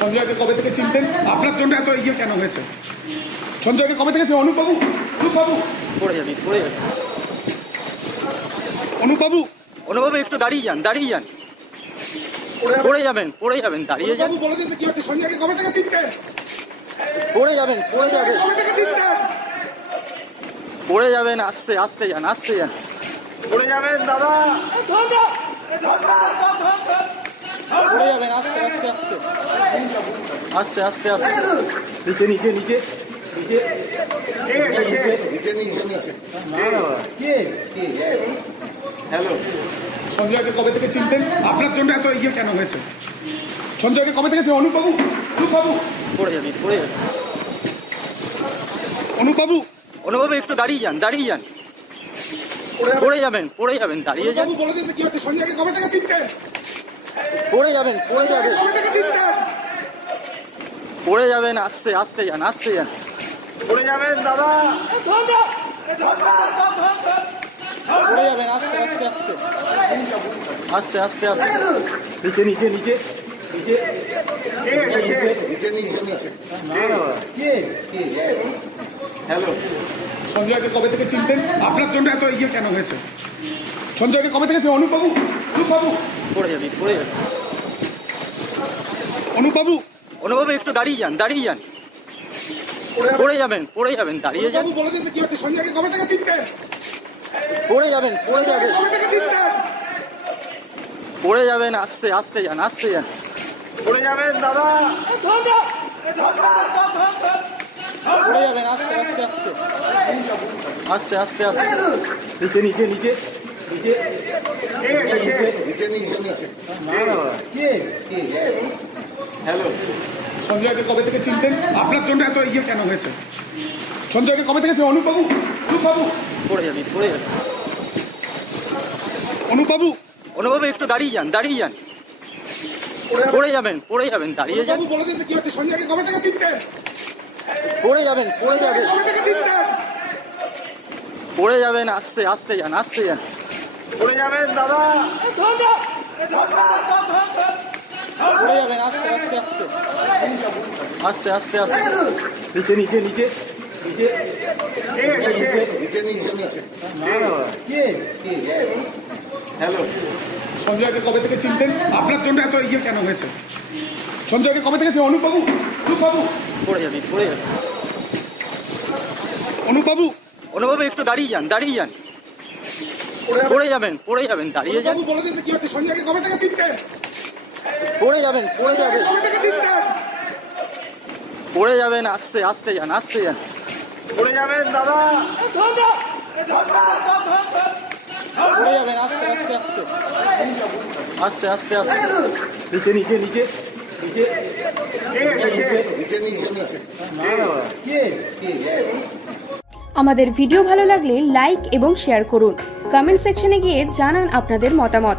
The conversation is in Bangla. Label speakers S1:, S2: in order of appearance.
S1: সঞ্জয়কে কবে থেকে চিনতেন? আপনার জন্য এত এগিয়ে কেন হয়েছে? সঞ্জয়কে কবে থেকে? অনুপবাবু? অনুপবাবু?
S2: পড়ে যাবি পড়ে যাবি।
S1: অনুপবাবু?
S2: অনুভবে একটু দাঁড়িয়ে যান দাঁড়িয়ে যান। পড়ে যাবেন? পড়ে যাবেন দাঁড়িয়ে যান।
S1: অনুপবাবু বলে দিয়েছে কি হচ্ছে? সঞ্জয়কে কবে থেকে চিনতেন?
S2: পড়ে যাবেন পড়ে যাবেন।
S1: কবে থেকে চিনতেন?
S2: পড়ে যাবেন আস্তে আস্তে যান আস্তে যান।
S1: পড়ে যাবেন দাদা
S2: পড়ে যাবেন আস্তে আস্তে আস্তে আস্তে আস্তে নিচে নিচে নিচে নিচে। হ্যালো।
S1: সঞ্জয়কে কবে থেকে চিনতেন? আপনার জন্য এত এগিয়ে কেন হয়েছে? সঞ্জয়কে কবে থেকে চিনেন? অনুপবাবু অনুপবাবু।
S2: পড়ে যাবি পড়ে যাবি।
S1: অনুপবাবু।
S2: অনুভবে একটু দাঁড়িয়ে যান দাঁড়িয়ে যান। পড়ে যাবেন। পড়ে যাবেন দাঁড়িয়ে যান।
S1: অনুপবাবু বলে দিয়েছে কি হচ্ছে? সঞ্জয়কে কবে থেকে চিনতেন?
S2: পড়ে যাবেন পড়ে যাবেন।
S1: কবে থেকে চিনতেন?
S2: পড়ে যাবেন আস্তে আস্তে যান আস্তে যান।
S1: পড়ে যাবেন দাদা।
S2: পড়ে যাবেন আস্তে আস্তে আস্তে। আস্তে আস্তে আস্তে। নিচে নিচে নিচে নিচে। হ্যালো।
S1: সঞ্জয়কে কবে থেকে চিনতেন? আপনার জন্য এত এগিয়ে কেন হয়েছে? সঞ্জয়কে কবে থেকে
S2: পড়ে যাবি পড়ে যাবি। অনুভবে একটু দাঁড়িয়ে যান দাঁড়িয়ে যান। পড়ে যাবেন পড়ে যাবেন দাঁড়িয়ে যান।
S1: বলে দিয়েছে কি হচ্ছে? সঞ্জয়কে কবে থেকে চিনতেন
S2: পড়ে যাবেন পড়ে যাবেন।
S1: কবে থেকে চিনতেন
S2: পড়ে যাবেন আস্তে আস্তে যান আস্তে যান।
S1: পড়ে যাবেন দাদা।
S2: পড়ে যাবেন আস্তে আস্তে আস্তে। আস্তে আস্তে আস্তে। নিচে নিচে নিচে নিচে। হ্যালো
S1: সঞ্জয়কে কবে থেকে চিনতেন? আপনার জন্য এত এগিয়ে কেন হয়েছে? সঞ্জয়কে কবে থেকে? অনুপবাবু অনুপবাবু।
S2: পড়ে যাবি পড়ে যাবি।
S1: অনুপবাবু।
S2: অনুভবে একটু দাঁড়িয়ে যান দাঁড়িয়ে যান। পড়ে যাবেন। পড়ে যাবেন দাঁড়িয়ে যান।
S1: অনুপবাবু বলে দিয়েছে কি হচ্ছে? সঞ্জয়কে কবে থেকে চিনতেন?
S2: পড়ে যাবেন পড়ে যাবেন।
S1: কবে থেকে চিনতেন?
S2: পড়ে যাবেন আস্তে আস্তে যান আস্তে যান।
S1: পড়ে যাবেন দাদা।
S2: পড়ে যাবেন আস্তে আস্তে আস্তে নিচে নিচে নিচে নিচে। হ্যালো
S1: সঞ্জয়কে কবে থেকে চিনতেন? আপনার জন্য এত এগিয়ে কেন হয়েছে? সঞ্জয়কে কবে থেকে চিনেন? অনুপবাবু অনুপবাবু।
S2: পড়ে যাবি পড়ে যাবি।
S1: অনুপবাবু।
S2: অনুভবে একটু দাঁড়িয়ে যান দাঁড়িয়ে যান। পড়ে যাবেন। পড়ে যাবেন দাঁড়িয়ে যান।
S1: বলে দিয়েছে কি হচ্ছে? সঞ্জয়কে কবে থেকে চিনতেন?
S2: পড়ে যাবেন পড়ে যাবেন। পড়ে যাবেন আস্তে আস্তে যান আস্তে যান।
S1: পড়ে যাবেন দাদা।
S2: পড়ে যাবেন আস্তে আস্তে আস্তে। আস্তে আস্তে আস্তে। নিচে নিচে নিচে নিচে।
S3: আমাদের ভিডিও ভালো লাগলে লাইক এবং শেয়ার করুন। কমেন্ট সেকশনে গিয়ে জানান আপনাদের মতামত।